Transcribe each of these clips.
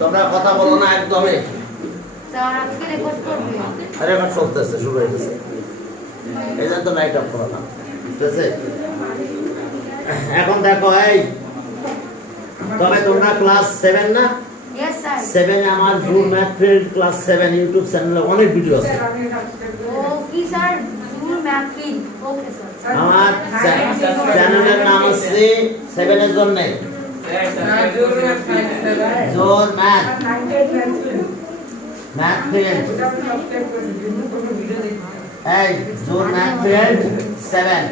তোমরা কথা বলো না একদমই। স্যার আজকে রেকর্ড করবে। রেকর্ড চলতেছে, শুরু হয়ে গেছে। এই জন্য তো লাইট অফ করো না, ঠিক আছে? এখন দেখো এই, তবে তোমরা ক্লাস 7 না? Yes sir. 7 এ আমার zoom math field class 7 YouTube চ্যানেলে অনেক ভিডিও আছে। ও কি sir? Zoom math field. Okay sir. আমার চ্যানেলের নাম আছে 7 এর জন্য জোর ম্যাথ ম্যাথ ফিল্ড। এই জোর ম্যাথ ফিল্ড 7,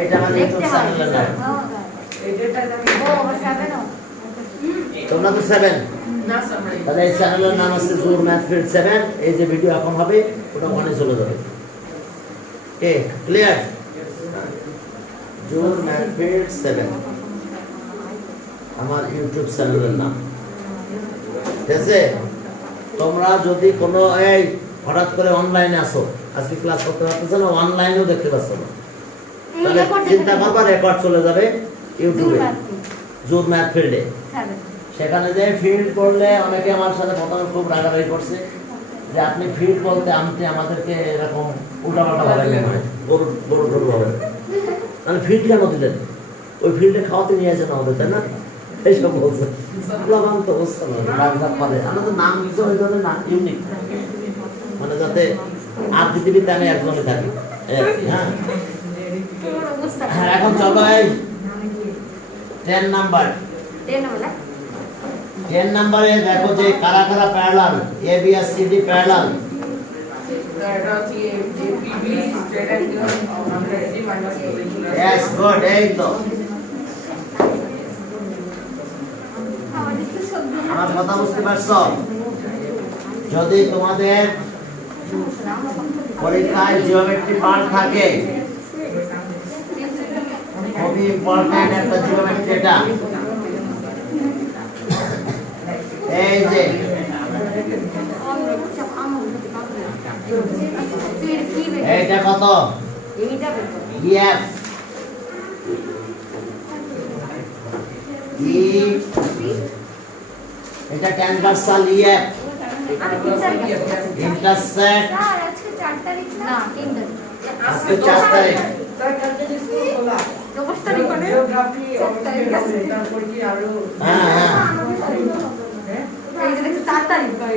এটা আমার ইউটিউব চ্যানেলের নাম। ও 7 ও। তোমরা তো 7 তাহলে এই চ্যানেলের নাম আছে জোর ম্যাথ ফিল্ড 7। এই যে ভিডিও এখন হবে ওটা মনে চলে যাবে। ওকে, ক্লিয়ার? জোর ম্যাথ ফিল্ড 7 আমার ইউটিউব চ্যানেলের নাম, ঠিক আছে? তোমরা যদি কোনো এই হঠাৎ করে অনলাইনে আসো, আজকে ক্লাস করতে পারতেছ না, অনলাইনেও দেখতে পাচ্ছ না, তাহলে চিন্তা করবা রেকর্ড চলে যাবে ইউটিউবে জোর ম্যাথ ফিল্ডে। সেখানে যে ফিল্ড করলে অনেকে আমার সাথে প্রথমে খুব রাগারাগি করছে যে আপনি ফিল্ড বলতে আপনি আমাদেরকে এরকম উল্টাপাল্টা ভাবে হয়, গরু গরু গরু হবে, মানে ফিল্ড কেন দিলেন? ওই ফিল্ডে খাওয়াতে নিয়ে আসেন আমাদের, তাই না? এইসব বলছে তো অবস্থা নয়, আমাদের নাম দিতে ওই ধরনের নাম ইউনিক, মানে যাতে আর পৃথিবীতে আমি একজনই থাকি। হ্যাঁ, এখন চলো এই 10 নাম্বার। 10 নম্বরে দেখো যে কারা কারা প্যারালাল, এ বি আর C D parallel. Yes good, এই তো আমার কথা বুঝতে পারছো? যদি তোমাদের পরীক্ষায় জিওমেট্রি পার্ট থাকে, খুবই ইম্পর্টেন্ট একটা জিওমেট্রি এটা। এই যে এইটা কত? এফ ই, এটা ট্রান্সভার্সাল এফ ইন্টারসেক্ট। আজকে 4 তারিখ না 3 তারিখ। আজকে 4 তারিখ। স্যার কালকে যে স্কুল খোলা 10 তারিখ মানে জিওগ্রাফি অবশ্যই তারপর কি আরো। হ্যাঁ এই যে 4 তারিখ ভাই।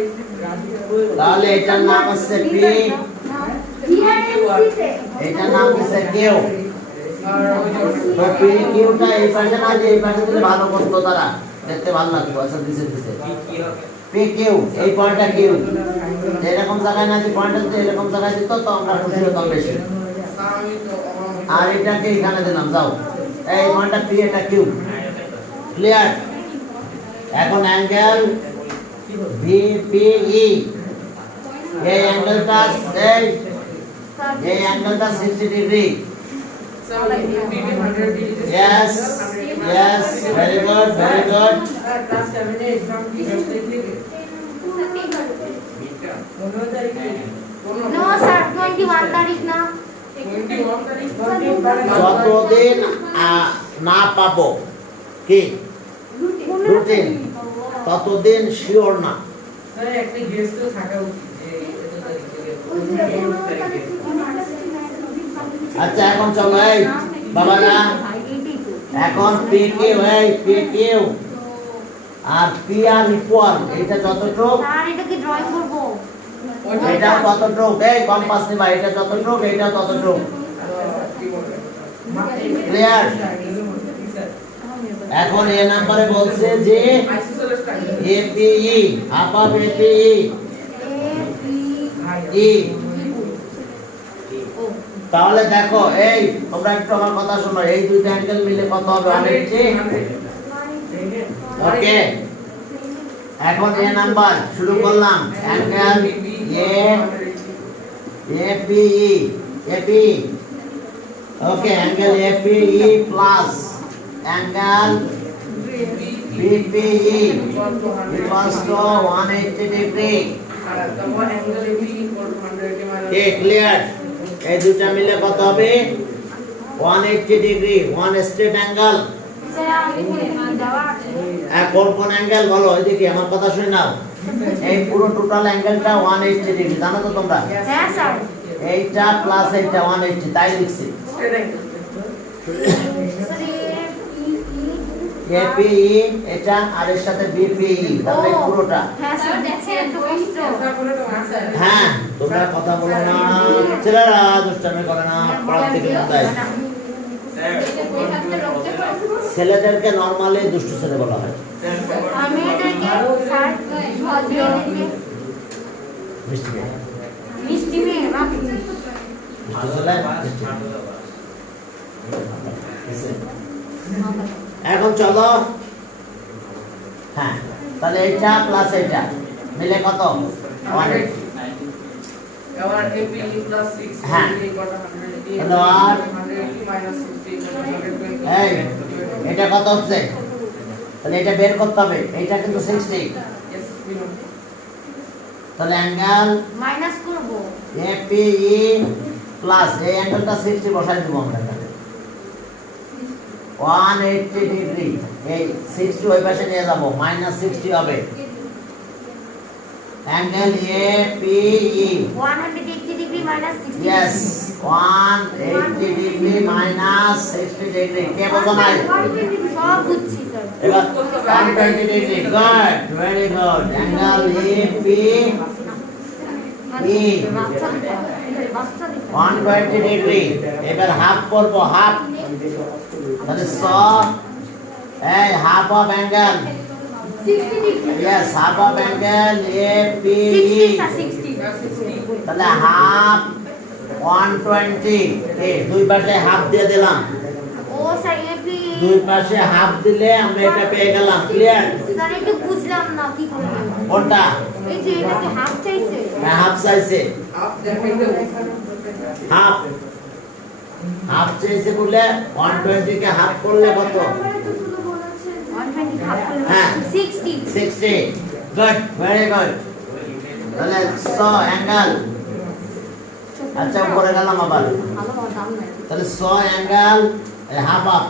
তাহলে এটার নাম হচ্ছে পি, এটার নাম হচ্ছে কিউ। তো পি কিউটা এই পাশে না, যে এই পাশে দিলে ভালো করতো, তারা দেখতে ভালো লাগতো। আচ্ছা দিছে পি কিউ, এই পয়েন্টটা কিউ, এরকম জায়গায় না, যে পয়েন্টটা যদি এরকম জায়গায় দিত তো আমরা খুশি হতাম বেশি। আর এটাকে এখানে দিলাম, যাও এই পয়েন্টটা পি, এটা কিউ। ক্লিয়ার? এখন অ্যাঙ্গেল বিপিই, এই অ্যাঙ্গেলটা এই অ্যাঙ্গেলটা 60 degree. Yes, yes, very good, very good. No sir, 21 তারিখ না। যতদিন না পাবো কি রুটিন, ততদিন শিওর না। একটা গেস তো থাকা উচিত। আচ্ছা এখন চলো এই বাবারা, এখন পি কিউ, এই পি কিউ আর পি আর ইকুয়াল, এটা যতটুকু স্যার এটা কি ড্রয়িং করব? এটা ততটুকু, এই কম্পাস নিবা, এটা যতটুকু এটা ততটুকু। ক্লিয়ার? এখন এ নম্বরে বলছে যে এপিই, আপার এপিই ই। তাহলে দেখো এই, তোমরা একটু আমার কথা শোনো, এই দুইটা অ্যাঙ্গেল মিলে কত হবে? 180। ওকে, এখন এ নাম্বার শুরু করলাম। Angle A APE, AP. Okay, angle APE plus angle BPE equals to 180 degree. Okay, clear? এই দুটো মিলে কত হবে? 180 ডিগ্রি, ওয়ান স্ট্রেট অ্যাঙ্গেল। কোন কোন অ্যাঙ্গেল বলো এদিকে আমার কথা শুনে নাও এই পুরো টোটাল অ্যাঙ্গেলটা 180 ডিগ্রি জানো তো তোমরা হ্যাঁ স্যার এইটা প্লাস এইটা 180 তাই লিখছি APE এটা আর এর সাথে BPE তাহলে এই পুরোটা হ্যাঁ স্যার দেখছেন একটু কষ্ট হ্যাঁ তোমরা কথা বলো না ছেলেরা দুষ্টামি করে না পড়ার দিকে মন দেয় ছেলেদেরকে নরমালি দুষ্টু ছেলে বলা হয় মেয়েদেরকে স্যার মেয়েদেরকে মিষ্টি মেয়ে মিষ্টি মেয়ে বাপু দুষ্টু ছেলে মিষ্টি মেয়ে। এখন চলো হ্যাঁ তাহলে এইটা প্লাস এইটা মিলে কত 180 Our AP plus 6 হ্যাঁ। Hello, আর 180 minus 60 এই এটা কত হচ্ছে তাহলে এটা বের করতে হবে এইটা কিন্তু 60 Yes, we know. তাহলে অ্যাঙ্গেল মাইনাস করব APE প্লাস এই অ্যাঙ্গেলটা 60 বসাই দেব আমরা এখানে 180 ডিগ্রি এই 60 ওই পাশে নিয়ে যাব -60 হবে angle APE 180 degree minus 60 yes 180 degree -60 degree কে বোঝো নাই সব বুঝছি স্যার এবার 120 degree good very good angle APE 120 degree এবার হাফ করব হাফ তাহলে এই half of angle 60 degree yes half of angle APE 60 তাহলে হাফ 120 এই দুই পাশে হাফ দিয়ে দিলাম ও স্যার এপি দুই পাশে হাফ দিলে আমরা এটা পেয়ে গেলাম ক্লিয়ার স্যার একটু বুঝলাম না কি করে কোনটা এই যে এটা কি হাফ চাইছে হাফ চাইছে Up দেখাইতে হাফ হাফ চাইছে বলে 120 কে হাফ করলে কত 120 হাফ করলে হ্যাঁ। 60 60 গুড ভেরি গুড তাহলে অ্যাঙ্গেল আচ্ছা উপরে গেলাম আবার ভালো দাম নাই তাহলে angle half up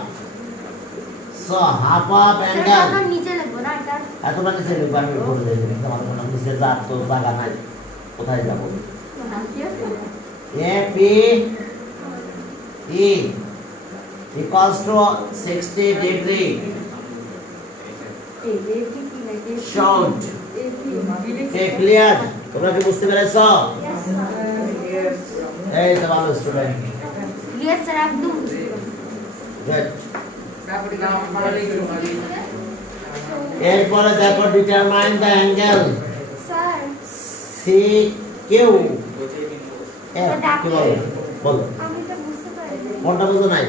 half up angle আমরা নিচে লিখব না এটা এতটা নিচে লিখবো আমি উপরে যাই আমার কোনো নিচে যার তো জায়গা নাই কোথায় যাবো APE equals to 60 degree এই যে এপি কি লাগে short okay clear তোমরা কি বুঝতে পেরেছো Yes. এই তো ভালো স্টুডেন্ট ইয়েস স্যার একদম গুড তারপরে নাম পারলে কি হবে? এরপরে দেখো determine the angle sir CQ কি বলো বলো আমি তো বুঝতে পারি কোনটা বুঝো নাই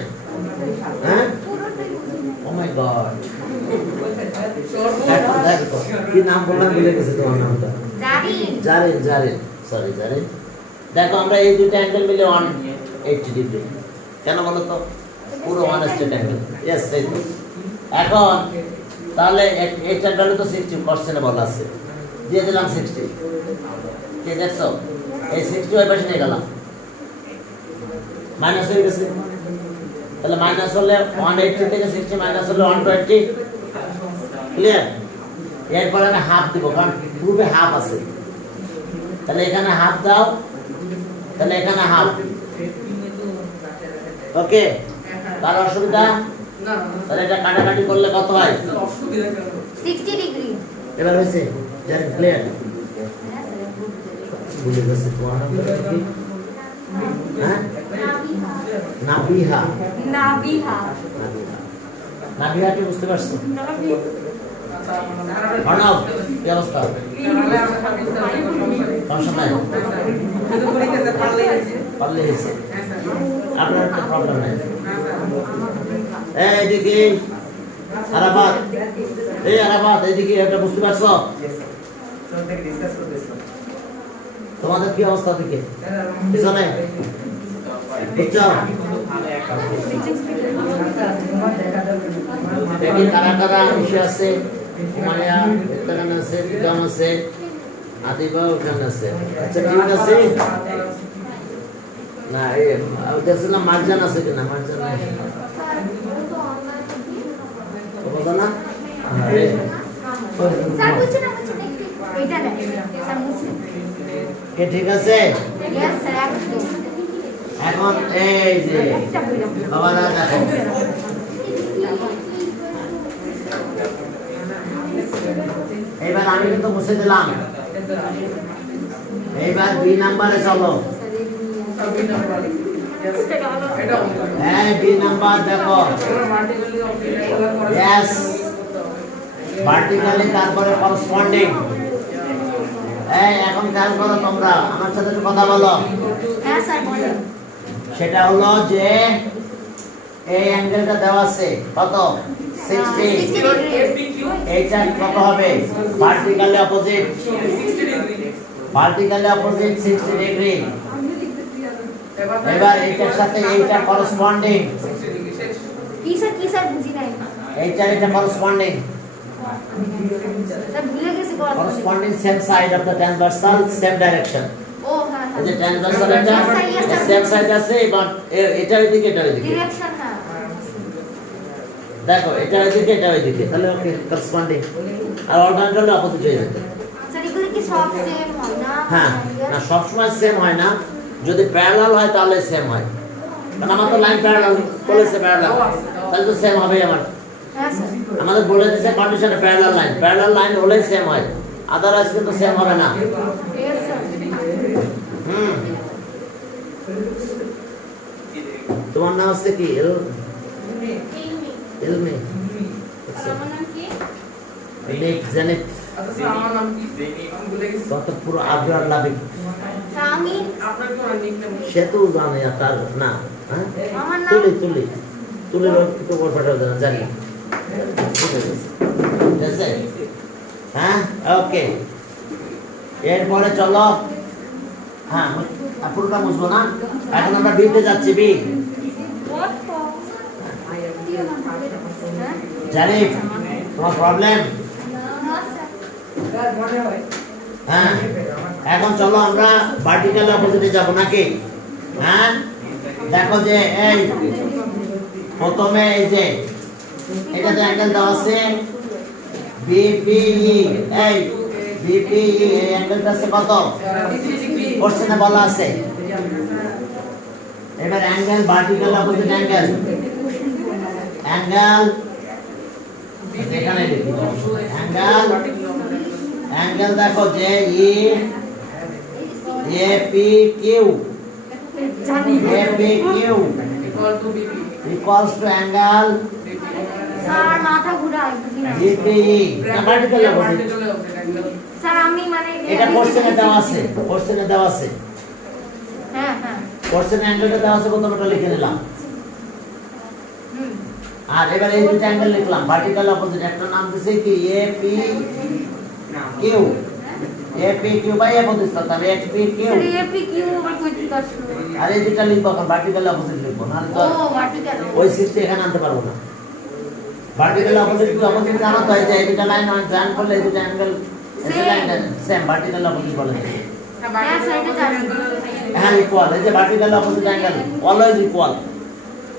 হ্যাঁ পুরোটাই বুঝি না ও মাই গড Short দেখো দেখো কি নাম বললাম ভুলে গেছি তোমার নামটা জানি জারিন সরি জারিন দেখো আমরা এই দুটো অ্যাঙ্গেল মিলে 180 ডিগ্রি কেন বলো তো পুরো 180 অ্যাঙ্গেল यस এই তো। এখন তাহলে এইটার ভ্যালু তো 60 কোশ্চেনে বলা আছে দিয়ে দিলাম 60 ঠিক দেখছো এই 60 ওই পাশে নিয়ে গেলাম মাইনাস হয়ে গেছে তাহলে মাইনাস হলে 180 থেকে 60 মাইনাস হলে 120 ক্লিয়ার এরপরে আমি হাফ দিব কারণ গ্রুপে হাফ আছে তাহলে এখানে হাফ দাও তাহলে এখানে হাফ ওকে তার অসুবিধা না তাহলে এটা কাটাকাটি করলে কত হয় অসুবিধা কেন 60 ডিগ্রি এবার হয়েছে জানেন ক্লিয়ার ভুলে গেছে তোমার নামটা কি হ্যাঁ নাবিহা নাবিহা নাবিহা কি বুঝতে পারছো অর্ণব কি অবস্থা সমস্যা নাই পারলে হয়েছে আপনার তো প্রবলেম নাই এইদিকে আরাফাত আরাফাত এইদিকে এটা বুঝতে পারছো তোমাদের কি অবস্থা দিকে পিছনে বুঝছো দেখি কারা কারা এসে আছে উমাইয়া এখানে আছে নিজাম আছে আদিবা ওখানে আছে আচ্ছা ঠিক আছে না এই দেখছিলাম মার্জান আছে কিনা মার্জান নাই বোঝো না? আরে স্যার বুঝছেন না বুঝছেন একটু এইটা দেখ স্যার বুঝছেন কে ঠিক আছে? ইয়েস স্যার একদম এখন এই যে একটা বই রাখুন বাবা না দেখো এইবার আমি কিন্তু মুছে দিলাম। এইবার বি নাম্বারে চলো। সবই নাম্বার yes এটা হ্যাঁ বি নাম্বার দেখো ভার্টিক্যালি অফ Yes. ভার্টিক্যালি তারপরে করসপন্ডিং। এই এখন খেয়াল করো তোমরা আমার সাথে একটু কথা বলো। হ্যাঁ স্যার বলেন সেটা হলো যে এই অ্যাঙ্গেলটা দেওয়া আছে কত 60 এইটা কত হবে vertically opposite 60 degree vertically opposite 60 degree এবার এইটার সাথে এইটা করসপন্ডিং 60 ডিগ্রি শেষ কি স্যার বুঝি নাই এইটা এটা করসপন্ডিং স্যার ভুলে গেছি corresponding same side of the transversal same direction ও হ্যাঁ এই যে ট্রান্সভার্সাল এটা সেম সাইড আছে বাট এটার দিকে ডিরেকশন হ্যাঁ দেখো এটার দিকে তাহলে ওকে করসপন্ডিং আর অর্গানটাল অপোজিট হয়ে যাবে স্যার এগুলো কি সব সেম হয় না হ্যাঁ না সব সময় সেম হয় না যদি প্যারালাল হয় তাহলে সেম হয় কারণ আমার তো লাইন প্যারালাল বলেছে প্যারালাল তাহলে তো সেম হবে আমার হ্যাঁ স্যার আমাদের বলে দিয়েছে কন্ডিশনে প্যারালাল লাইন হলে সেম হয় আদারওয়াইজ কিন্তু সেম হবে না ইয়েস স্যার হুম তোমার নাম হচ্ছে কি ইলমি আমার নাম কি নেক জেনিত আচ্ছা স্যার আমার নাম কি আমি ভুলে গেছি কত পুরো আবরার লাবিক স্যার আমি আপনার কি আমার নিকনেম সে তো জানে না তার না হ্যাঁ আমার নাম তুলির একটু করে পাঠাও না জানি ঠিক আছে হ্যাঁ ওকে এরপরে চলো হ্যাঁ পুরোটা বুঝবো না এখন আমরা বিতে যাচ্ছি বি জানি তোমার প্রবলেম হ্যাঁ এখন চলো আমরা ভার্টিক্যাল অপোজিটে যাব নাকি হ্যাঁ দেখো যে এই প্রথমে এই যে এটা তো অ্যাঙ্গেল দেওয়া আছে বিপিই এই বিপিই এই অ্যাঙ্গেলটা আছে কত 30 ডিগ্রি কোশ্চেনে বলা আছে এবার অ্যাঙ্গেল ভার্টিক্যাল অপোজিট অ্যাঙ্গেল এখানে লিখি অ্যাঙ্গেল দেখো যে A P Q equal to BP equals to angle sir মাথা ঘুরায় বুঝি না BPE vertical opposite vertical opposite angle sir আমি মানে এটা কোশ্চেনে দেওয়া আছে হ্যাঁ হ্যাঁ কোশ্চেনে অ্যাঙ্গেলটা দেওয়া আছে প্রথমটা লিখে নিলাম হুম আর এবার এই দুটো অ্যাঙ্গেল লিখলাম ভার্টিক্যাল অপোজিট একটা নাম দিছি কি A P Q A P Q by প্রতিস্থাপন তাহলে A P Q sir A P Q আবার কই ঠিক আছে আর এই দুটো লিখবো এখন ভার্টিক্যাল অপোজিট লিখবো না তো ও ভার্টিক্যাল ওই সিস্টেম এখানে আনতে পারবো না ভার্টিক্যাল অপোজিট জানা তো এই যে এই দুটো লাইন জয়েন করলে এই দুটো অ্যাঙ্গেল সেম ভার্টিক্যাল অপোজিট বলে হ্যাঁ স্যার এটা জানি হ্যাঁ ইকুয়াল এই যে vertical opposite angle always equal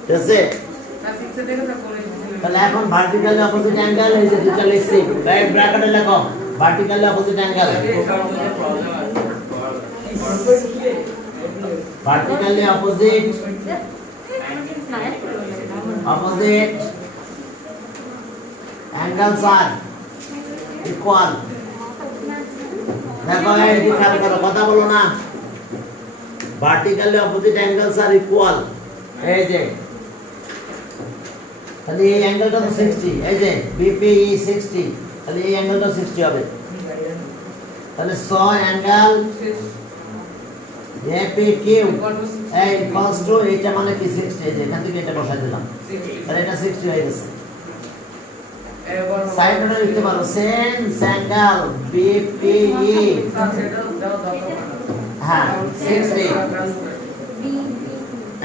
ঠিক আছে না 6 এ দেখো স্যার কোন তাহলে এখন ভার্টিক্যাল অপোজিট অ্যাঙ্গেল এই যে দুটো লিখছি রাইট ব্র্যাকেটে লেখো vertical opposite angle vertically opposite angles are equal দেখো এই যে খেয়াল করো কথা বলো না vertically opposite angles are equal এই যে তাহলে এই অ্যাঙ্গেলটা তো 60 এই যে বিপিই 60 তাহলে এই অ্যাঙ্গেলটা 60 হবে তাহলে সো অ্যাঙ্গেল APQ এই ইকুয়ালস টু এটা মানে কি 60 এই যে এখান থেকে এটা বসাই দিলাম তাহলে এটা 60 হয়ে গেছে সাইডটা লিখতে পারো সেন্স অ্যাঙ্গেল বিপিই হ্যাঁ 60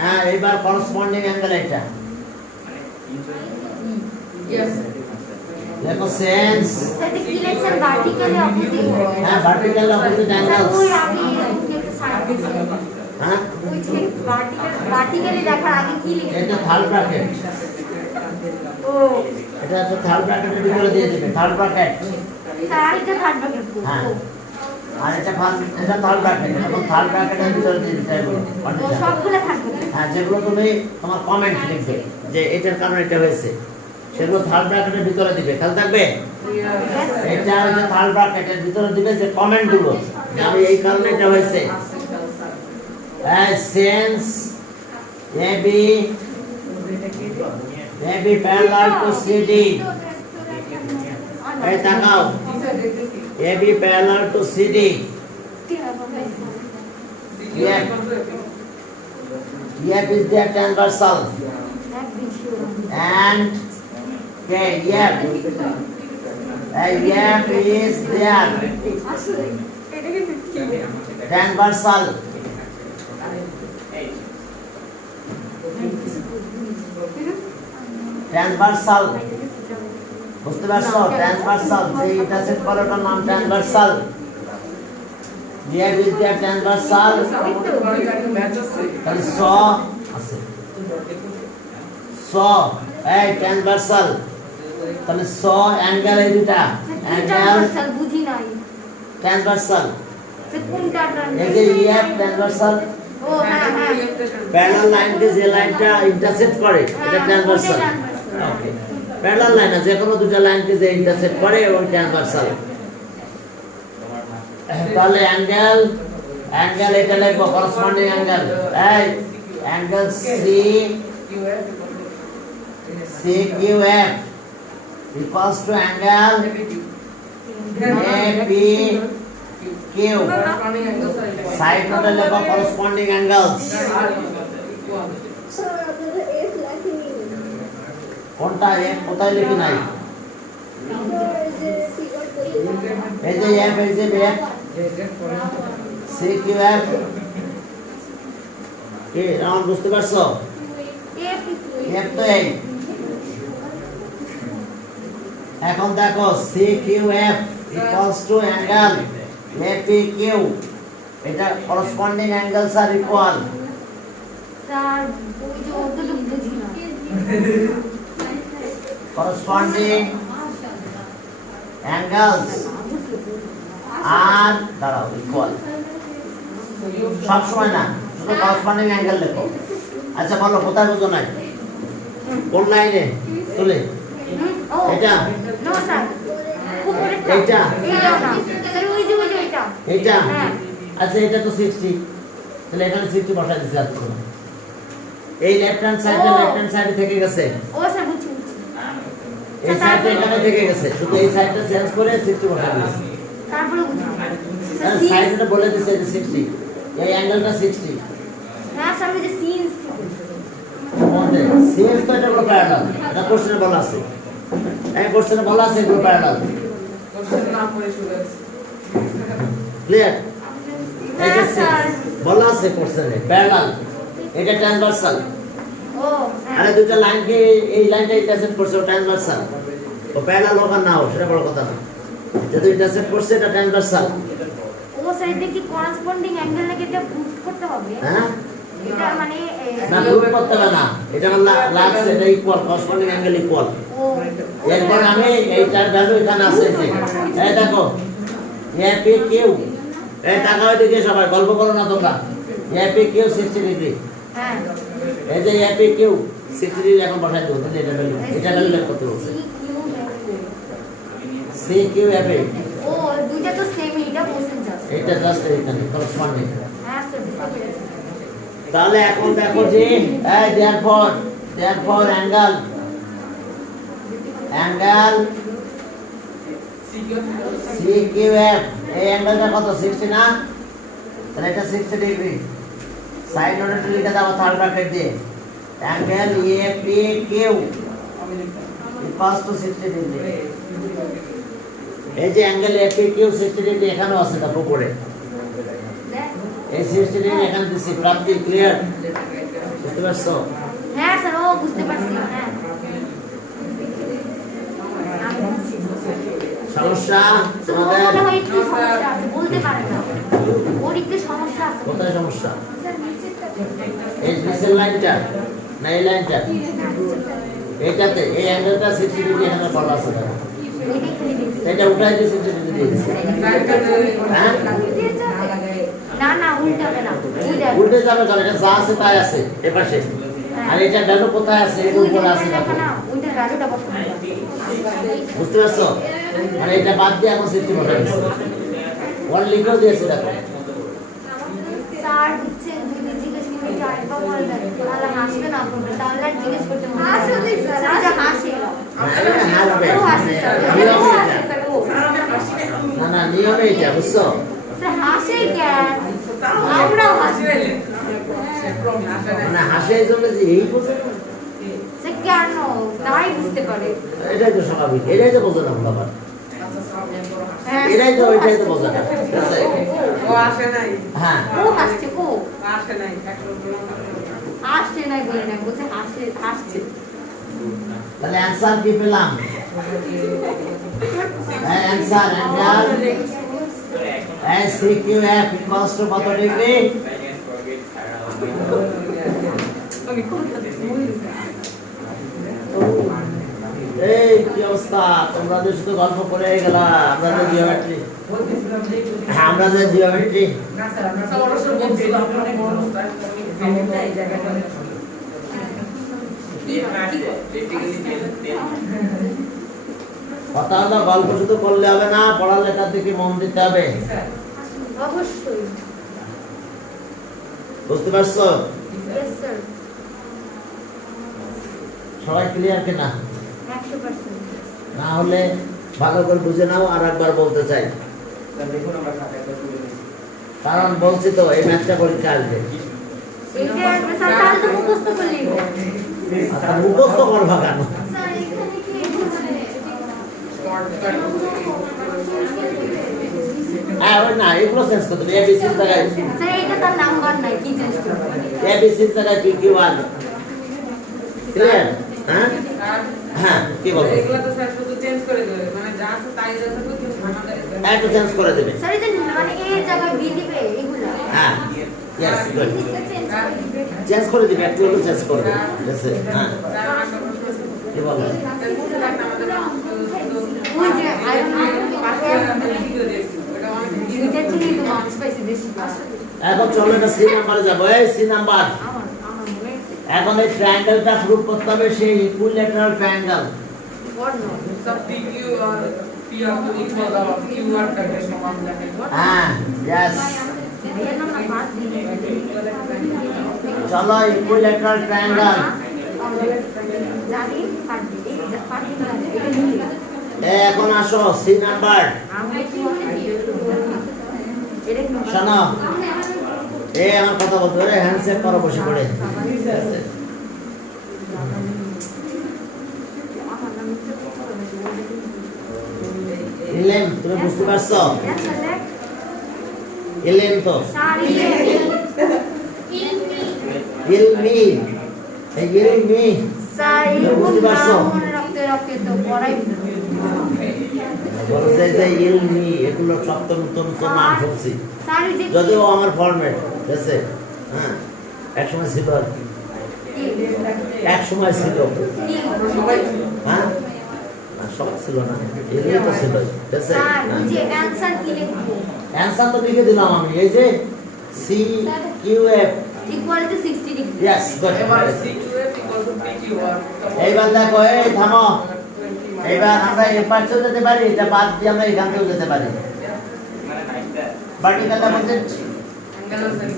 হ্যাঁ এবার করসপন্ডিং অ্যাঙ্গেল এটা yes দেখো সেন্স স্যার কি লেখছেন ভার্টিক্যালি অপোজিট হ্যাঁ ভার্টিক্যাল অপোজিট অ্যাঙ্গেলস ওই আগে একটা সাইড হ্যাঁ ওই যে ভার্টিক্যালি দেখার আগে কি লিখছেন এটা থার্ড ব্র্যাকেট ও এটা হচ্ছে থার্ড ব্র্যাকেটের ভিতরে দিয়ে দিবে, থার্ড ব্র্যাকেট। স্যার আরেকটা থার্ড ব্র্যাকেট হ্যাঁ, আর এটা ফার্স্ট, এটা থার্ড ব্র্যাকেট, এবং থার্ড ব্র্যাকেটের ভিতরে দিয়ে দিতে হবে ও কন্ডিশন। সবগুলো থার্ড ব্র্যাকেট। হ্যাঁ, যেগুলো তুমি তোমার কমেন্ট লিখবে যে এটার কারণে এটা হয়েছে, সেগুলো থার্ড ব্র্যাকেটের ভিতরে দিবে, খেয়াল থাকবে। এটা হচ্ছে থার্ড ব্র্যাকেটের ভিতরে দিবে যে কমেন্টগুলো, যে আমি এই কারণে এটা হয়েছে। Since AB parallel to CD, এই তাকাও, AB parallel to CD, EF is their transversal, and EF is their transversal. Transversal, বুঝতে পারছো? ট্রান্সভার্সাল, যে ইন্টারসেক্ট করে ওটার নাম transversal. EF is their transversal, তাহলে স আছে, স এই ট্রান্সভার্সাল, তাহলে স অ্যাঙ্গেল, এই দুটা অ্যাঙ্গেল বুঝি নাই ট্রান্সভার্সাল। যে কোনটা এই যে EF ট্রান্সভার্সাল, ও হ্যাঁ হ্যাঁ প্যারালাল লাইনকে যে লাইনটা ইন্টারসেক্ট করে এটা ট্রান্সভার্সাল। ওকে, প্যারালাল লাইন যে কোনো দুটো লাইনকে যে ইন্টারসেক্ট করে এবং ট্রান্সভার্সাল। তাহলে অ্যাঙ্গেল, অ্যাঙ্গেল এটা লিখবো করেসপন্ডিং অ্যাঙ্গেল, এই angle CQF equals to angle APQ. Side note লিখো করেসপন্ডিং অ্যাঙ্গেলস। কোনটা এ কোথায় লিখি নাই? এই যে এফ, এই যে এফ CQF, কি রাউন্ড বুঝতে পারছো? এফ তো এই। এখন দেখো CQF equals to angle APQ, এটা corresponding angles are equal. Sir ওই যে অতটুকু বুঝি না Corresponding angles are দাঁড়াও equal, সব সময় না, শুধু corresponding angle লেখো। আচ্ছা বলো কোথায় বুঝো নাই, কোন লাইনে তুলে? ও এটা নো স্যার উপরেরটা এইটা? এইটা না স্যার ওই যে এটা এটা? হ্যাঁ আচ্ছা এটা তো 60, তাহলে এখানে 60 বসাই দিছি। আচ্ছা এই লেফট হ্যান্ড সাইডে থেকে গেছে, ও স্যার বুঝছি এই সাইডে এখানে থেকে গেছে, শুধু এই সাইডটা চেঞ্জ করে 60 বসাই দিছি। তারপরে বুঝি স্যার সাইডটা বলে দিছে যে 60, এই অ্যাঙ্গেলটা 60। হ্যাঁ স্যার ওই যে সিনস মধ্যে সিএস তো এটা প্যারালাল, এটা কোশ্চেনে বলা আছে, এই কোশ্চেনে বলা আছে এগুলো প্যারালাল। ক্লিয়ার? এই যে বলা আছে কোশ্চেনে প্যারালাল, এটা ট্রান্সভার্সাল। ও আরে দুটো লাইনকে এই লাইনটা ইন্টারসেক্ট করছে, ও ট্রান্সভার্সাল। ও প্যারালাল হোক আর না হোক সেটা বড় কথা না, যদি ইন্টারসেক্ট করছে এটা ট্রান্সভার্সাল। ও স্যার এটা কি করেসপন্ডিং অ্যাঙ্গেল নাকি এটা প্রুফ করতে হবে? হ্যাঁ এটা মানে না, প্রুভ করতে হবে না, এটা বললা লাগছে এটা ইকুয়াল, করেসপন্ডিং অ্যাঙ্গেল ইকুয়াল। ও এরপর আমি এইটার ভ্যালু এখানে আছে, এই দেখো APQ, এই তাকাও এদিকে সবাই, গল্প করো না তোমরা। APQ 60 ডিগ্রি, হ্যাঁ এই যে APQ 60 ডিগ্রি এখন বসাই দেবো, তাহলে এটা ভ্যালু বের করতে বলছে। CQF ও দুইটা তো সেম, এটা বলছেন জাস্ট এটা জাস্ট এখানে করেসপন্ডিং। হ্যাঁ স্যার বুঝতে পেরেছি। তাহলে এখন দেখো যে এই therefore অ্যাঙ্গেল CQF, এই অ্যাঙ্গেলটা কত? 60 না? তাহলে এটা 60 ডিগ্রি। সাইড নোটে লিখে দাও থার্ড ব্র্যাকেট দিয়ে, angle APQ equals to 60 degree. এই যে অ্যাঙ্গেল APQ 60 ডিগ্রি এখানেও আছে, দেখো উপরে এই 60 ডিগ্রি এখানে দিছি। প্রাপ্তি ক্লিয়ার? বুঝতে পারছো? হ্যাঁ স্যার ও বুঝতে পারছি। হ্যাঁ সমস্যা তো ও তোমাদের মনে হয় একটু সমস্যা আছে, বলতে পারে না, ওর একটু সমস্যা আছে। কোথায় সমস্যা? স্যার নিচেরটা এই নিচের লাইনটা না এই লাইনটা? এইটাতে এই অ্যাঙ্গেলটা 60 ডিগ্রি এখানে বলা আছে দেখো। এটা উঠাই দিয়ে 60 ডিগ্রি দিয়ে দিছে। হ্যাঁ না না উল্টাবে না উল্টে যাবে কারণ এটা যা আছে তাই আছে এপাশে। আর এটা ভ্যালু কোথায় আছে? এর উপরে আছে দেখো। ওইটা ভ্যালুটা বসানো বুঝতে পারছো? মানে এটা বাদ দিয়ে এখন 60 বসাই দিছে। ওয়ান লিখেও দিয়েছে দেখো। স্যার হচ্ছে যদি জিজ্ঞেস করে যে আরেকবার বলবেন তাহলে হাসবে না করবে তাহলে আর জিজ্ঞেস করতে হবে আসলে স্যার যে হাসে এটা হাসবে। ও হাসে স্যার নিয়ম ও এটা। হাসে স্যার ও না না নিয়মে এটা বুঝছো? স্যার হাসে কেন আমরাও হাসি মানে হাসে এই জন্য যে এই বোঝে না। সে কেন তাই বুঝতে পারে এটাই তো স্বাভাবিক, এটাই তো বোঝে না বাবা। হ্যাঁ এটাই তো ওইটাই তো বোঝে না। ঠিক আছে? ও আসে নাই হ্যাঁ ও হাসছে ও আসে নাই হাসছে নাই বলে না বলছে হাসে হাসছে তাহলে অ্যানসার কি পেলাম? Answer angle SCQF equals to কত ডিগ্রি? এই কি অবস্থা? তোমরা যে শুধু গল্প করে গেলা। আমরা যে জিওমেট্রি কথা হলো গল্প শুধু করলে হবে না, পড়ালেখার দিকে মন দিতে হবে। অবশ্যই বুঝতে পারছো? यस স্যার সবাই ক্লিয়ার কিনা? 100% না হলে ভালো করে বুঝে নাও আর একবার বলতে চাই। কারণ বলছি তো এই ম্যাথটা পরীক্ষা আসবে। এইটা একবার স্যার তাহলে তো মুখস্থ করলেই হবে আচ্ছা মুখস্থ করবা কেন? স্যার এখানে কি হ্যাঁ ওই না এগুলো চেঞ্জ করতে হবে। এবিসির জায়গায় স্যার এইটা তার নাম্বার নাই কি চেঞ্জ করব এবিসির জায়গায় PQ1 ক্লিয়ার? হ্যাঁ হ্যাঁ কি বলবো? এগুলো তো স্যার শুধু চেঞ্জ করে দেবে মানে যা আছে তাই আছে তো কিছু আমাদের একটু চেঞ্জ করে দেবে। স্যার এটা মানে এর জায়গায় বি দিবে এগুলা হ্যাঁ ইয়েস গুড চেঞ্জ করে দিবে চেঞ্জ করে দিবে, একটু একটু চেঞ্জ করে দেবে। ঠিক আছে? হ্যাঁ কি বলো? ওই যে আয়রন পাশে এটা থেকে তো মার্কস পাইছে বেশি এখন চলো এটা সি নাম্বারে যাবো। এই সি নাম্বার আমার মনে এখন এই ট্রায়াঙ্গেলটা প্রুফ করতে হবে, সেই ইকুইল্যাটারাল ট্রায়াঙ্গেল। বড় সব PQ আর P অফ ইকুয়াল দাও QR টাকে সমান লাগে হ্যাঁ यस এর নাম না ভাত দিয়ে চলো ইকুইল্যাটারাল ট্রায়াঙ্গেল। জানি ভাত দিয়ে ভাত দিয়ে এখন আসো সি নাম্বার। আমি কি এটা কি শোনো এই আমার কথা বলতে হবে, হ্যান্ডশেক করো বসে পড়ে। ঠিক আছে? ইলেন তুমি বুঝতে পারছো? ইলেন তো ইলমি এই ইলমি বুঝতে পারছো? বলো যে ইলমি এগুলো সব তো নতুন নতুন নাম শুনছি, যদিও আমার ফরম্যাট। ঠিক আছে? হ্যাঁ একসময় ছিল আর কি, একসময় ছিল। হ্যাঁ না সব ছিল না, এগুলো তো ছিল। ঠিক আছে? অ্যান্সার তো লিখে দিলাম আমি, এই যে CQF ইয়েস গুড। এবার CQF ইকুয়াল টু PQ আর এইবার দেখো এই থামো, এইবার আমরা এই পাশেও যেতে পারি, এটা বাদ দিয়ে আমরা এখান থেকেও যেতে পারি। ভার্টিক্যাল অপোজিট অ্যাঙ্গেল সেন্স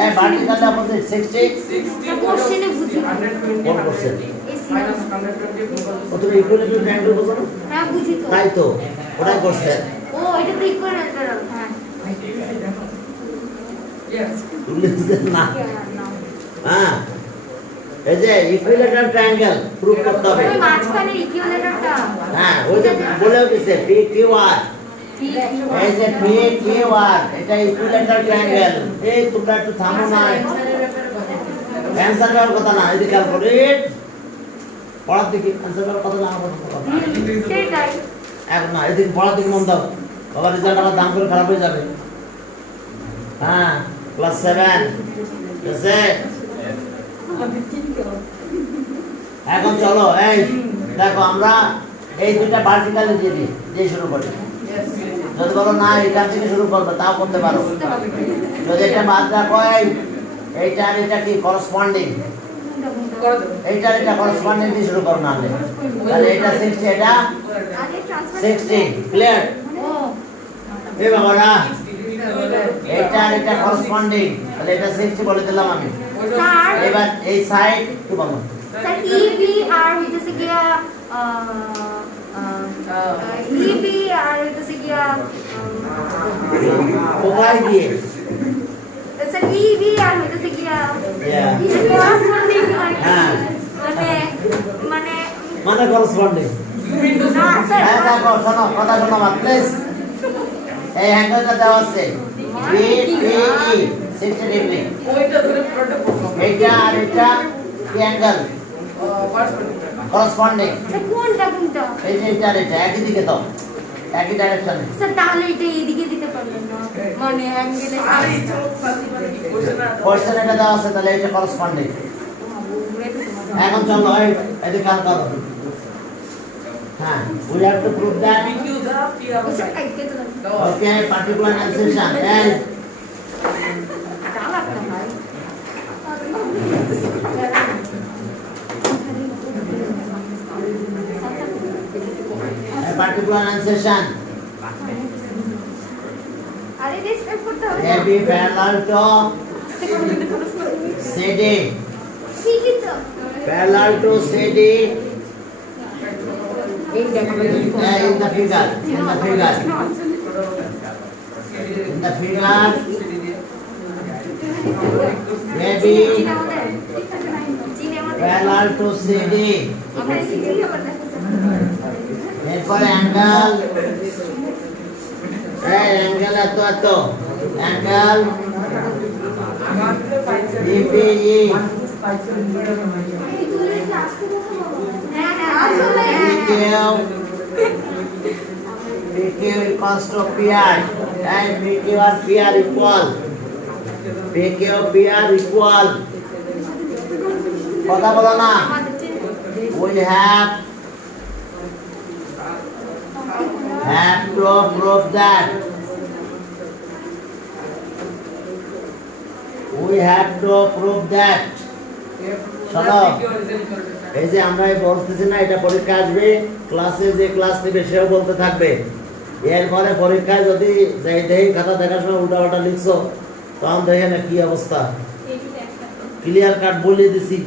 এই ভার্টিক্যাল অপোজিট 60 কোশ্চেনে বুঝি 1% মাইনাস 120 ও তুমি ইকুইল্যাটারাল ট্রায়াঙ্গেল বোঝো না? হ্যাঁ বুঝি তো তাই তো ওটাই করছে। ও এটা তো ইকুইল্যাটারাল হ্যাঁ ইয়েস বুঝলেন না? না হ্যাঁ এই যে ইকুইল্যাটারাল ট্রায়াঙ্গেল প্রুফ করতে হবে। ওই মাঝখানে ইকুইল্যাটারটা হ্যাঁ ওই যে বলেও দিছে PQR, এই যে PQR এটা ইকুইল্যাটারাল ট্রায়াঙ্গেল। এই তোমরা একটু থামো না, অ্যানসার দেওয়ার কথা না, এদিকে ক্যালকুলেট পড়ার দিকে অ্যানসার দেওয়ার কথা না, আমার কথা না। সেটাই এখন না এদিকে পড়ার দিকে মন দাও, বাবা রেজাল্ট আবার দাম করে খারাপ হয়ে যাবে। হ্যাঁ ক্লাস 7 ঠিক আছে? এখন চলো এই দেখো আমরা এই দুইটা ভার্টিক্যালি দিয়ে শুরু করি। যদি বলো না এখান থেকে শুরু করবে তাও করতে পারো। যদি এটা বাদ রাখো এইটা আর এটা কি করসপন্ডিং, করে দেবো এইটা আর এটা করসপন্ডিং দিয়ে শুরু করো না হলে। তাহলে এটা 60 এটা আগে ট্রান্সফার 60 ক্লিয়ার। ও এই বাবারা এইটা আর এটা করসপন্ডিং, তাহলে এটা 60 বলে দিলাম আমি। স্যার এবার এই সাইড কি বলো? স্যার ইবি আর হইতেছে গিয়া ইবি আর হইতেছে গিয়া কোথায় দিয়ে? স্যার ইবি আর হইতেছে গিয়া Yeah. করসপন্ডিং হ্যাঁ। মানে মানে মানে করসপন্ডিং। না স্যার হ্যাঁ দেখো শোনো কথা শোনো মা প্লিজ। এই হ্যান্ডেলটা দেওয়া আছে বি পি ই 60 ডিগ্রি। ওইটা ধরে পুরোটা করবো এইটা আর এটা কি অ্যাঙ্গেল করসপন্ডিং। স্যার কোনটা কোনটা এই যে এটা আর এটা একই দিকে তো, একই ডাইরেকশনে। স্যার তাহলে এটা এইদিকে দিতে পারবেন না মানে অ্যাঙ্গেলে আরে চোখ ফাঁসি করে কি করছে না কোশ্চেন এটা দেওয়া আছে তাহলে এটা করসপন্ডিং। এখন চলো এই কাজ করো। হ্যাঁ we have to prove that PQ দা পিয়া স্যার কাইতে তো দাও ওকে পার্টিকুলার অ্যানসেশন এই ডালা তো ভাই পার্টিকুলার অ্যানসেশন আরে রেসপেক্ট করতে হবে A B parallel to CD ঠিকই তো parallel to CD এই দেখো in the figure maybe parallel to CD এরপর অ্যাঙ্গেল অ্যাঙ্গেল এত angle DPE PQ equals to PR and PQ and PR equal. PQ PR equal. কথা বলো না। We have to prove that. We have to prove that. শোনো এই যে আমরা বলতেছি না এটা পরীক্ষা আসবে, ক্লাসে যে ক্লাস নেবে সেও বলতে থাকবে। এরপরে পরীক্ষায় যদি যাই দেখি খাতা দেখার সময় উল্টাপাল্টা লিখছো তখন দেখে না কি অবস্থা। ক্লিয়ার কাট বলে দিছি।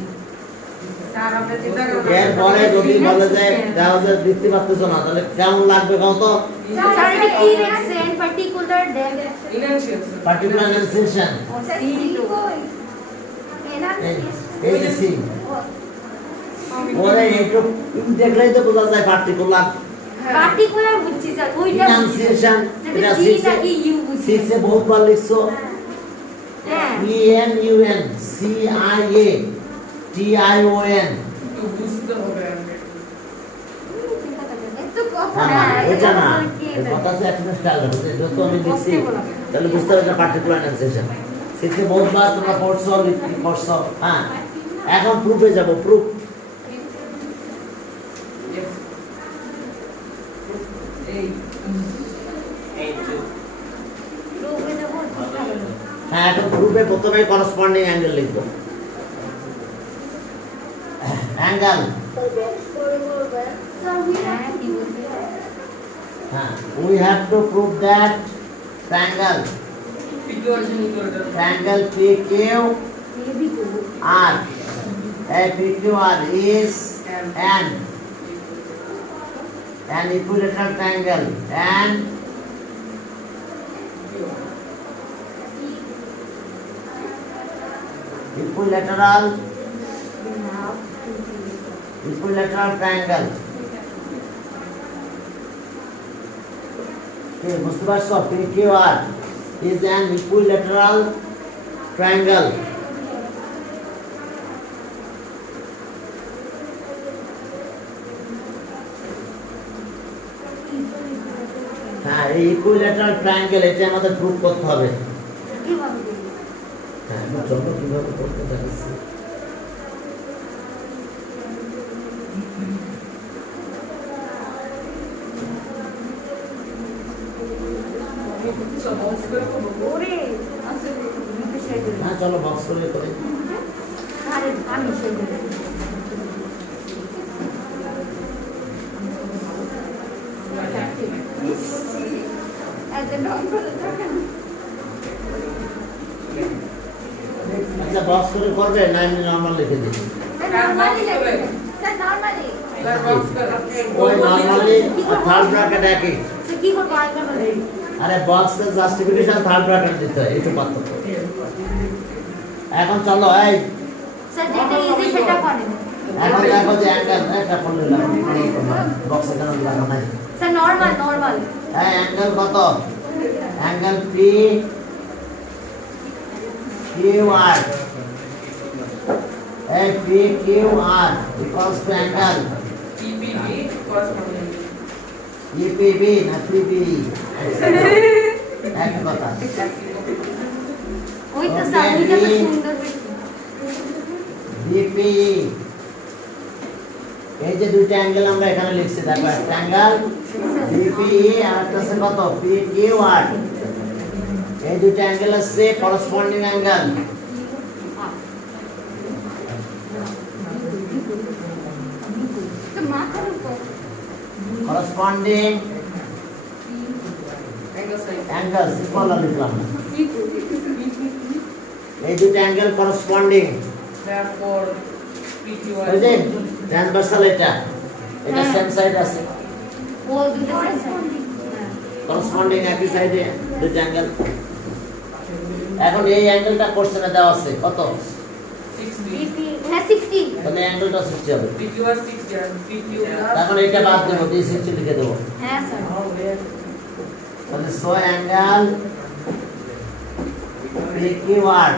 স্যার আপনি চিন্তা করুন এরপরে যদি বলে যে দেখা যায় লিখতে পারতেছো না তাহলে কেমন লাগবে কত? স্যার এটা কি লিখছেন পার্টিকুলার ইনানশিয়াস পার্টিকুলার অ্যানসেশন এই যে সি ওরে একটু দেখলেই তো বোঝা যায় পার্টিকুলার পার্টিকুলার বুঝছি স্যার ওইটা প্রনাউন্সিয়েশন এটা জি নাকি ইউ বুঝছি সিক্সে বহুতবার লিখছো হ্যাঁ ENUN CIA TION একটু বুঝতে হবে আগে একটু কথা ওটা না কথা তো একটা স্টাইল আছে যত আমি লিখছি তাহলে বুঝতে হবে পার্টিকুলার অ্যানসেশন সিক্সে বহুতবার তোমরা পড়ছো পড়ছো। হ্যাঁ এখন প্রুফে যাব প্রুফ। হ্যাঁ এখন প্রুফে প্রথমে করসপন্ডিং অ্যাঙ্গেল লিখবো। অ্যাঙ্গেল হ্যাঁ we have to prove that triangle PQR PQR is an equilateral triangle and equilateral triangle. Okay, বুঝতে পারছো? PQR is an equilateral triangle. হ্যাঁ এই ইকুইল্যাটারাল ট্রায়াঙ্গেল এটা আমাদের প্রুফ করতে হবে। হ্যাঁ চলো কিভাবে করতে যাচ্ছি সব বক্স করে করবো। ওরে আসলে বিষয় করে হ্যাঁ চলো বক্স করে করি। আরে আমি সেই করে এত ডন করে থাকেন আচ্ছা বক্স করে করবে না এমনি নর্মাল লিখে দিই? নরমালি লাগে স্যার নরমালি এবার বক্স করে ওই নর্মালি থার্ড ব্র্যাকেট একই। সে কি করব আরেকবার বলেন আরে বক্সের জাস্টিফিকেশন থার্ড ব্র্যাকেট দিতে হয়, একটু পার্থক্য। এখন চলো এই স্যার যেটা ইজি সেটা করেন এখন দেখো যে অ্যাঙ্গেল একটা করলে বক্সে কেন লাগা নাই? স্যার নরমাল নরমাল এই অ্যাঙ্গেল কত? অ্যাঙ্গেল পি কিউ আর, এই P Q R equals to angle P P B corresponding E P B না পিপিই একই কথা। ওই তো স্যার এটা তো সুন্দর বিপিই, এই যে দুইটা অ্যাঙ্গেল আমরা এখানে লিখছি দেখো, একটা অ্যাঙ্গেল বিপিই আর একটা আছে কত পি কিউ আর। এই দুইটা অ্যাঙ্গেল আছে করেসপন্ডিং অ্যাঙ্গেল। তো মাথার উপর corresponding angle side angle symbol লিখলাম। এই দুইটা অ্যাঙ্গেল করেসপন্ডিং, therefore PQR ওই যে ট্রান্সভার্সাল এটা সেম সাইড আছে, ও দুটো করেসপন্ডিং একই সাইডে দুইটা অ্যাঙ্গেল। এখন এই অ্যাঙ্গেলটা কোশ্চেনে দেওয়া আছে কত? 60 বিপি হ্যাঁ 60 তাহলে অ্যাঙ্গেলটা 60 হবে। PQR 60 and PQR এখন এটা বাদ দেবো, দিয়ে 60 লিখে দেবো। হ্যাঁ স্যার তাহলে so angle PQR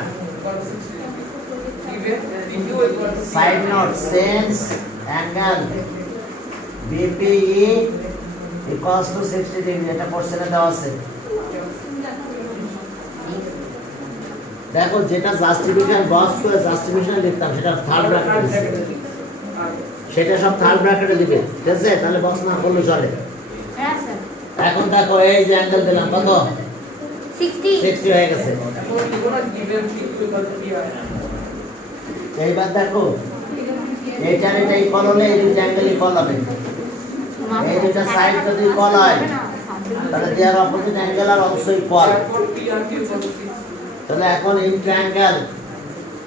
side note sense angle BPE equals to 60 degree, এটা কোশ্চেনে দেওয়া আছে। দেখো যেটা জাস্টিফিকেশন বক্স করে জাস্টিফিকেশন লিখতাম সেটা থার্ড ব্র্যাকেটে দিছি, সেটা সব থার্ড ব্র্যাকেটে দিবে, ঠিক আছে? তাহলে বক্স না করলে চলে। হ্যাঁ স্যার এখন দেখো এই যে অ্যাঙ্গেল দিলাম কত 60 60 হয়ে গেছে। এইবার দেখো এইটার এটা ইকুয়াল হলে এই দুটো অ্যাঙ্গেল ইকুয়াল হবে। এই দুটো সাইড যদি ইকুয়াল হয় তাহলে their opposite angle are also equal. তাহলে এখন ইন ট্রায়াঙ্গেল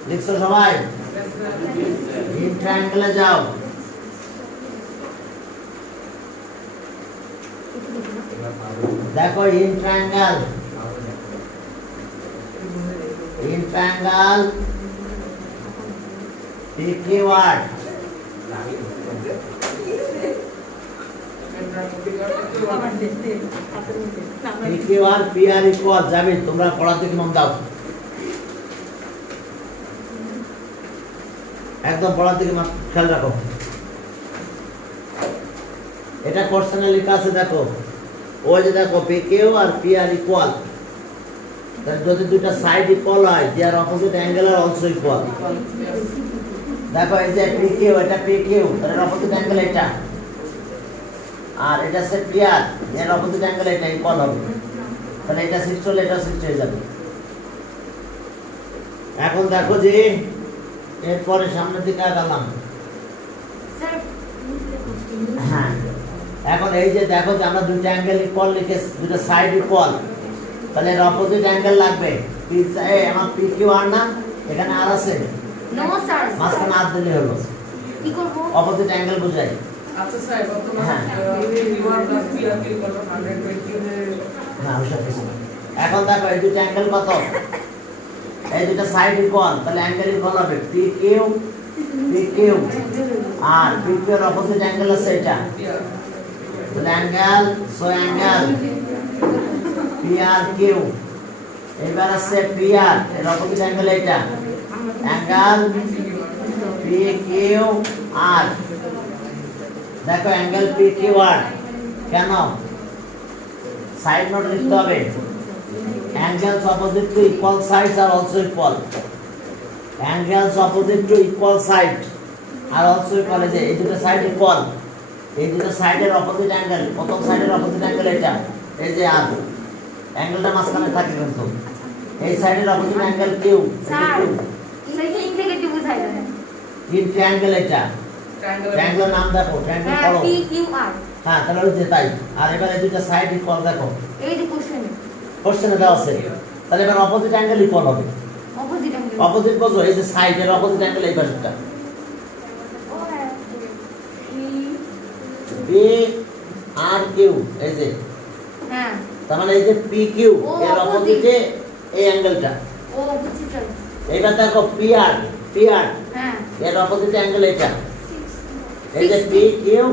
লিখছো সবাই? ইন ট্রায়াঙ্গেলে যাও, দেখো in triangle PQR PQR PR equal যাবে। তোমরা পড়ার দিকে মন দাও, একদম পড়ার দিকে খেয়াল রাখো। এটা কোশ্চেনে লেখা আছে দেখো, ওই যে দেখো PQ আর PR ইকুয়াল, তাহলে যদি দুটো সাইড ইকুয়াল হয় their opposite angle are also equal. দেখো এই যে PQ, এটা PQ, তাহলে অপোজিট অ্যাঙ্গেল এটা, আর এটা হচ্ছে PR, এর অপোজিট অ্যাঙ্গেল এটা ইকুয়াল হবে। তাহলে এটা 60 হলে এটা 60 হয়ে যাবে। এখন দেখো যে এরপরে সামনের দিকে আগালাম। স্যার হ্যাঁ এখন এই যে দেখো যে আমরা দুটো অ্যাঙ্গেল ইকুয়াল লিখে দুটো সাইড ইকুয়াল, তাহলে এর অপোজিট অ্যাঙ্গেল লাগবে। আমার PQR না, এখানে আর আছে, নো স্যার মাঝখানে আর দিলে হলো, কি করব অপোজিট অ্যাঙ্গেল বোঝায়। আচ্ছা স্যার বর্তমানে হ্যাঁ। PQR plus PR equal to 120 হ্যাঁ ওইসব কিছু না। এখন দেখো এই দুটো অ্যাঙ্গেল কত, এই দুটো সাইড ইকুয়াল, তাহলে অ্যাঙ্গেল ইকুয়াল হবে PQ আর PQ এর অপোজিট অ্যাঙ্গেল আছে এটা, PR তাহলে অ্যাঙ্গেল সো অ্যাঙ্গেল PRQ। এবার আছে PR এর অপোজিট অ্যাঙ্গেল এটা, অ্যাঙ্গেল PQR। দেখো অ্যাঙ্গেল PQR কেন সাইড নোট লিখতে হবে, angles opposite to equal sides are also equal, angles opposite to equal side are also equal। এই দুটো সাইড ইকুয়াল, এই দুটো সাইডের অপোজিট অ্যাঙ্গেল, প্রথম সাইডের অপোজিট অ্যাঙ্গেল এটা, এই যে আর অ্যাঙ্গেলটা মাঝখানে থাকে কিন্তু এই সাইডের অপোজিট অ্যাঙ্গেল কিউ স্যার সেটা ইন্টিগ্রেটিভ বুঝাই দেন ইন ট্রায়াঙ্গেল এটা ট্রায়াঙ্গেলের নাম দেখো ট্রায়াঙ্গেল হ্যাঁ পড়ো পি কিউ আর হ্যাঁ তাহলে ওই যে তাই আর এবার এই দুইটা সাইড ইকুয়াল দেখো এই যে কোশ্চেনে কোশ্চেনে দেওয়া আছে তাহলে এবার অপোজিট অ্যাঙ্গেল ইকুয়াল হবে অপোজিট অ্যাঙ্গেল অপোজিট বোঝো এই যে সাইডের অপোজিট অ্যাঙ্গেল এই পাশেরটা ও হ্যাঁ পি আর কিউ এই যে হ্যাঁ তার মানে এই যে পি কিউ ও, এর opposite। অপোজিটে এই অ্যাঙ্গেলটা ও বুঝছি স্যার এইবার দেখো পি আর হ্যাঁ এর অপোজিট অ্যাঙ্গেল এটা এই যে P Q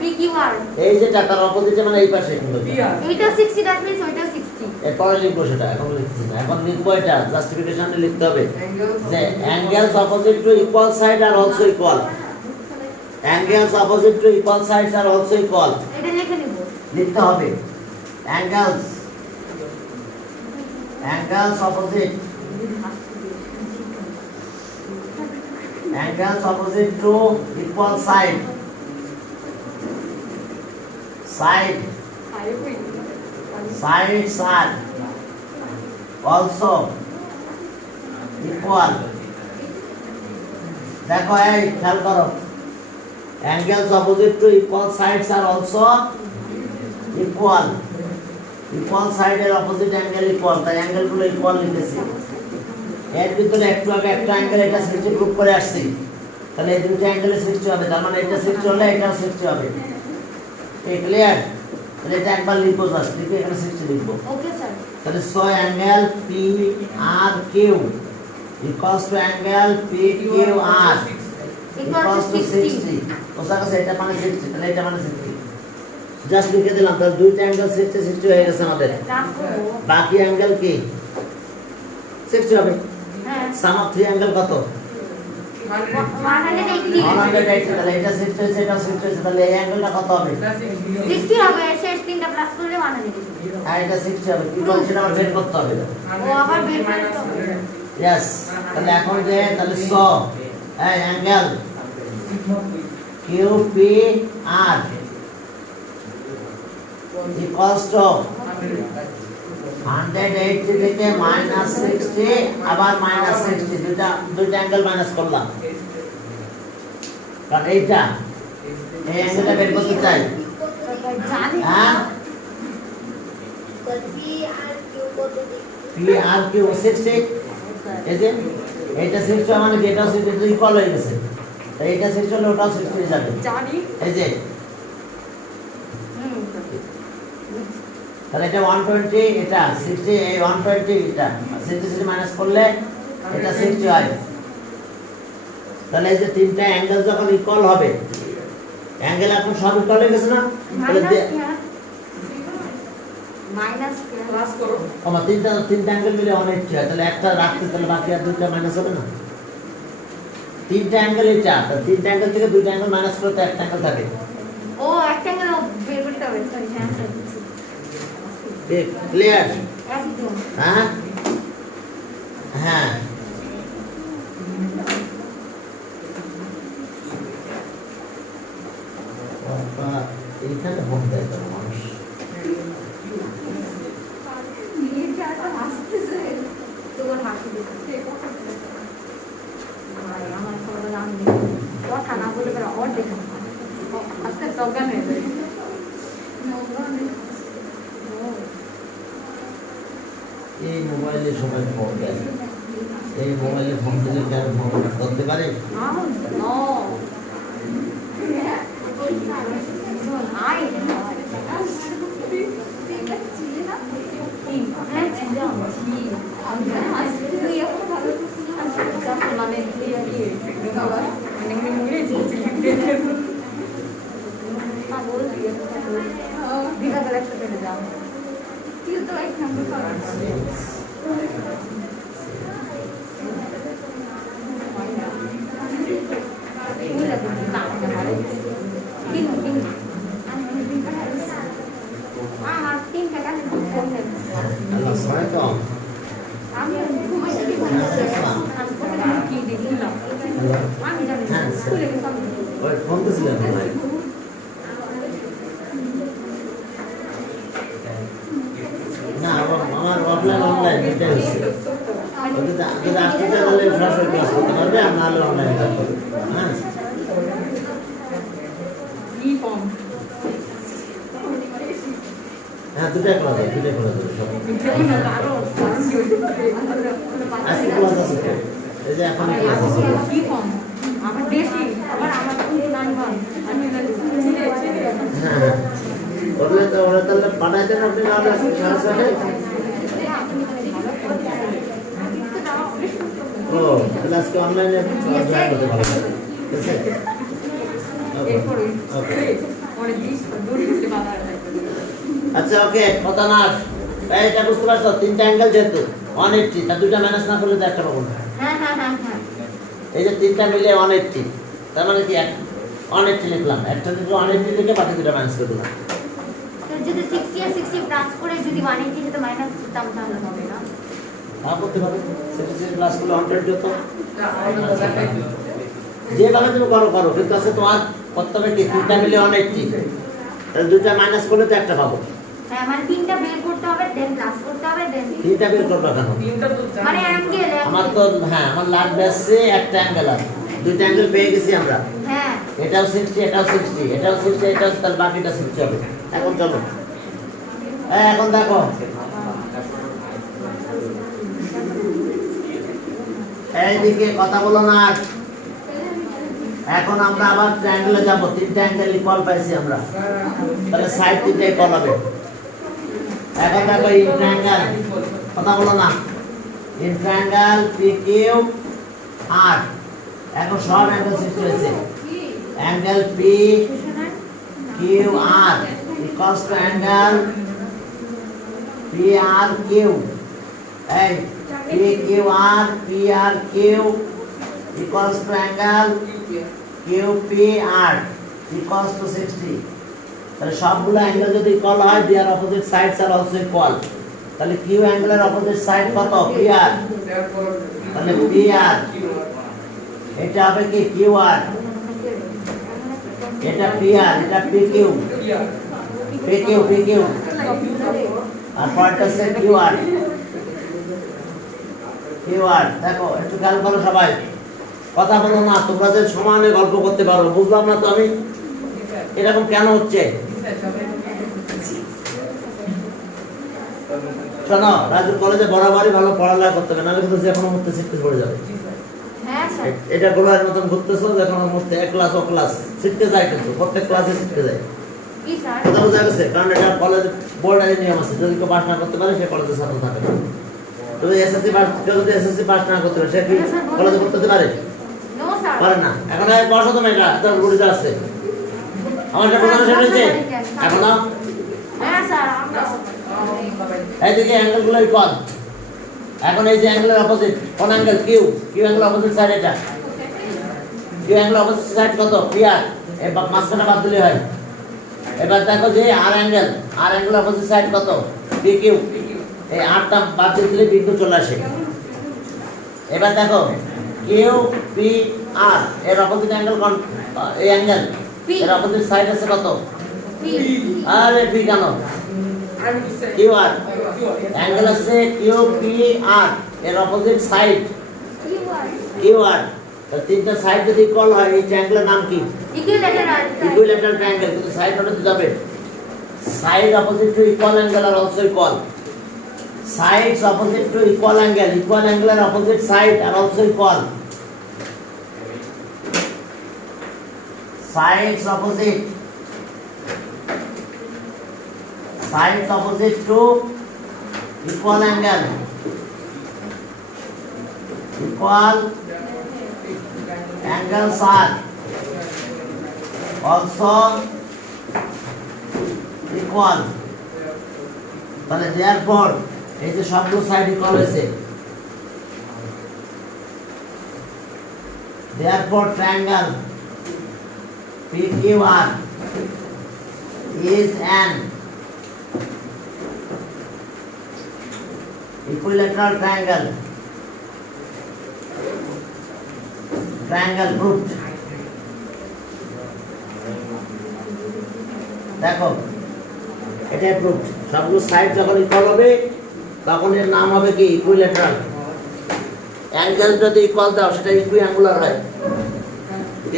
P Q R এই যেটা তার অপোজিটে মানে এই পাশে কিন্তু PR এইটা 60 দ্যাট মিন্স ওইটা 60 এরপরে লিখবো সেটা এখন লিখছি না এখন লিখবো এটা জাস্টিফিকেশনে লিখতে হবে যে angles opposite to equal side R also equal angles opposite to equal sides are also equal এটা লিখে নিব লিখতে হবে angles opposite angles opposite to equal side sides are also equal দেখো এই খেয়াল করো angles opposite to equal sides are also equal side এর opposite angle equal তাই অ্যাঙ্গেল গুলো ইকুয়াল লিখেছি এর ভিতরে একটু আগে একটা অ্যাঙ্গেল এটা সৃষ্টি গ্রুপ করে আসছি তাহলে এই দুটো অ্যাঙ্গেলের সৃষ্টি হবে তার মানে এটা সৃষ্টি হলে এটাও সৃষ্টি হবে এই ক্লিয়ার তাহলে এটা একবার লিখবো জাস্ট লিখে এখানে সৃষ্টি লিখবো ওকে স্যার তাহলে so angle P R Q equals to angle P Q R equals to 60 ওসা কাছে এটা মানে 60 তাহলে এটা মানে 60 জাস্ট লিখে দিলাম তাহলে দুইটা অ্যাঙ্গেল সৃষ্টি হয়ে গেছে আমাদের ক্লাস করব বাকি অ্যাঙ্গেল কি 60 হবে হ্যাঁ সাম অফ থ্রি অ্যাঙ্গেল কত 180 180 তাহলে এটা 60 হয়েছে এটা 60 হয়েছে তাহলে এই অ্যাঙ্গেলটা কত হবে 60 হবে শেষ তিনটা প্লাস করলে 180 আর এটা 60 হবে কি বলছেন আবার বের করতে হবে ও আবার বের করতে হবে यस তাহলে এখন যে তাহলে 100 এই angle Q P R equals to 180 থেকে -60 আবার -60 দুইটা অ্যাঙ্গেল মাইনাস করলাম কারণ এইটা এই অ্যাঙ্গেলটা বের করতে চাই জানি হ্যাঁ পি আর কিউ 60 এই যে এইটা 60 মানে যেটা 60 ইকুয়াল হয়ে গেছে তাই এটা 60 হলে ওটাও 60 হয়ে যাবে জানি এই যে তাহলে এটা 120 এটা 60 এই 120 এটা 60 মাইনাস করলে এটা 60 হয় তাহলে এই যে তিনটা অ্যাঙ্গেল যখন ইকুয়াল হবে অ্যাঙ্গেল এখন সব ইকুয়াল হয়ে গেছে না তাহলে মাইনাস ক্লাস করো আমার তিনটা অ্যাঙ্গেল মিলে 180 হয় তাহলে একটা রাখতে তাহলে বাকি আর দুইটা মাইনাস হবে না তিনটা অ্যাঙ্গেল এটা তাহলে তিনটা অ্যাঙ্গেল থেকে দুইটা অ্যাঙ্গেল মাইনাস করলে তো একটা অ্যাঙ্গেল থাকে ও একটা অ্যাঙ্গেল বের করতে হবে সরি হ্যাঁ স্যার ক্লিয়ার একদম হ্যাঁ হ্যাঁ এইখানে ফোন দেয় তো মানুষ তোমার হাসি দেখতে আমার সবাই জানি কথা না বলে বেড়া অর দেখো আজকে সজ্ঞান হয়ে যায় এই মোবাইলে সবাই ফোন দেয় এই মোবাইলে ফোন দিলে কেন ফোন করতে পারে আল্লাহ সহায় তো ওই ফোন দিয়েছিলেন দুইটাই হচ্ছে যদি আসতে চায় তাহলে সরাসরি ক্লাস করতে পারবে আর না হলে অনলাইনে ক্লাস করবে হ্যাঁ হ্যাঁ দুটাই করা যাবে সব আজকে ক্লাস আছে তো এই যে এখন ক্লাস আছে হ্যাঁ ওরা তাহলে পাঠাইতেন আপনি না হলে আজকে সাড়ে ছয়টায় ও তাহলে আজকে অনলাইনে জয়েন করতে পারবে ঠিক আছে আচ্ছা ওকে কথা না এটা বুঝতে পারছো তিনটা অ্যাঙ্গেল যেহেতু 180 তা দুইটা ম্যানেজ না করলে তো একটা পাবো না এই যে তিনটা মিলে 180 তার মানে কি 180 লিখলাম একটা লিখে 180 লিখে বাকি দুটো ম্যানেজ করে দিলাম যদি 60 আর 60 প্লাস করে যদি 180 যেটা মাইনাস করতাম তাহলে হবে না তা করতে পারো 60 প্লাস করলে 100 যেত যেভাবে তুমি করো কিন্তু আছে তোমার করতে হবে কি তিনটা মিলে 180 তাহলে দুটো মাইনাস করলে তো একটা পাবো হ্যাঁ মানে তিনটা বের করতে হবে দেন প্লাস করতে হবে দেন তিনটা বের করবা কেন মানে অ্যাঙ্গেল আমার তো হ্যাঁ আমার লাগবে আছে একটা অ্যাঙ্গেল আর দুইটা অ্যাঙ্গেল পেয়ে গেছি আমরা হ্যাঁ এটাও 60 এটাও 60 এটাও 60 এটাও তার বাকিটা 60 হবে এখন চলো এখন দেখো এইদিকে কথা বলো না আর এখন আমরা আবার ট্রায়াঙ্গেলে যাব তিনটা অ্যাঙ্গেল ইকুয়াল পাইছি আমরা তাহলে সাইড তিনটা ইকুয়াল হবে এখন দেখো এই ট্রায়াঙ্গেল কথা বলো না ইন ট্রায়াঙ্গেল PQ R এখন সব অ্যাঙ্গেল সৃষ্টি হয়েছে angle PQR equals to angle PRQ এই PRQ equals to angle QPR equals to 60 তাহলে সবগুলো অ্যাঙ্গেল যদি ইকুয়াল হয় their opposite sides are also equal তাহলে Q অ্যাঙ্গেলের অপোজিট সাইড কত PR তাহলে PR এটা হবে কি QR এটা PR এটা PQ আর পরেরটা হচ্ছে QR দেখো একটু খেয়াল করো সবাই কথা বলো না তোমরা যে সমানে গল্প করতে পারো বুঝলাম না তো আমি এরকম কেন হচ্ছে শোনো রাজু কলেজে বরাবরই ভালো পড়ালেখা করতে হবে নাহলে কিন্তু যে কোনো মুহূর্তে শিখতে পড়ে যাবে হ্যাঁ স্যার এটা গোলার মতন ঘুরতেছো যে কোনো মুহূর্তে এক ক্লাস ও ক্লাস শিখতে যায় কিন্তু প্রত্যেক ক্লাসে শিখতে যায় কি স্যার কথা বোঝা গেছে কারণ এটা কলেজ বোর্ডের নিয়ম আছে যদি কেউ পাস না করতে পারে সে কলেজে ছাত্র থাকে না যদি এসএসসি পাস কেউ যদি এসএসসি পাস না করতে পারে সে কি কলেজে পড়তে পারে নো স্যার পারে না এখন আর বসো তুমি এটা তোর গুড়িতে আছে আমার এটা প্রশ্ন শেষ হয়েছে এখন হ্যাঁ স্যার আমরা এইদিকে অ্যাঙ্গেলগুলো ইকুয়াল এখন এই যে অ্যাঙ্গেলের অপোজিট কোন angle Q angle opposite side এটা কিউ অ্যাঙ্গেল অপোজিট সাইড কত পিআর এই মাঝখানে বাদ দিলে হয় এবার দেখো যে আর অ্যাঙ্গেল অপোজিট সাইড কত পিকিউ এই আরটা বাদ দিলে বিন্দু চলে আসে এবার দেখো কিউ পি আর এর অপোজিট অ্যাঙ্গেল কোন এই অ্যাঙ্গেল এর অপোজিট সাইড আছে কত আরে পি কেন কিউ আর অ্যাঙ্গেল আছে কিউ পি আর এর অপোজিট সাইড কিউ আর তিনটা সাইড যদি ইকুয়াল হয় এই ট্রায়াঙ্গেলের নাম কি ইকুইল্যাটারাল ট্রায়াঙ্গেল কিন্তু সাইড ওটাতে যাবে side opposite to equal angle are also equal sides opposite to equal angle are opposite side are also equal sides opposite to equal angle angles are also equal তাহলে therefore এই যে সবগুলো side equal হয়েছে therefore triangle PQR is an equilateral triangle proved দেখো এটাই proof সবগুলো side যখন equal হবে তখন এর নাম হবে কি ইকুইল্যাটারাল। অ্যাঙ্গেল যদি ইকুয়াল দাও সেটা ইকুইঅ্যাঙ্গুলার হয়।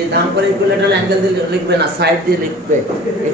এই নাম করে ইকুইল্যাটারাল অ্যাঙ্গেল দিয়ে লিখবে না, সাইড দিয়ে লিখবে।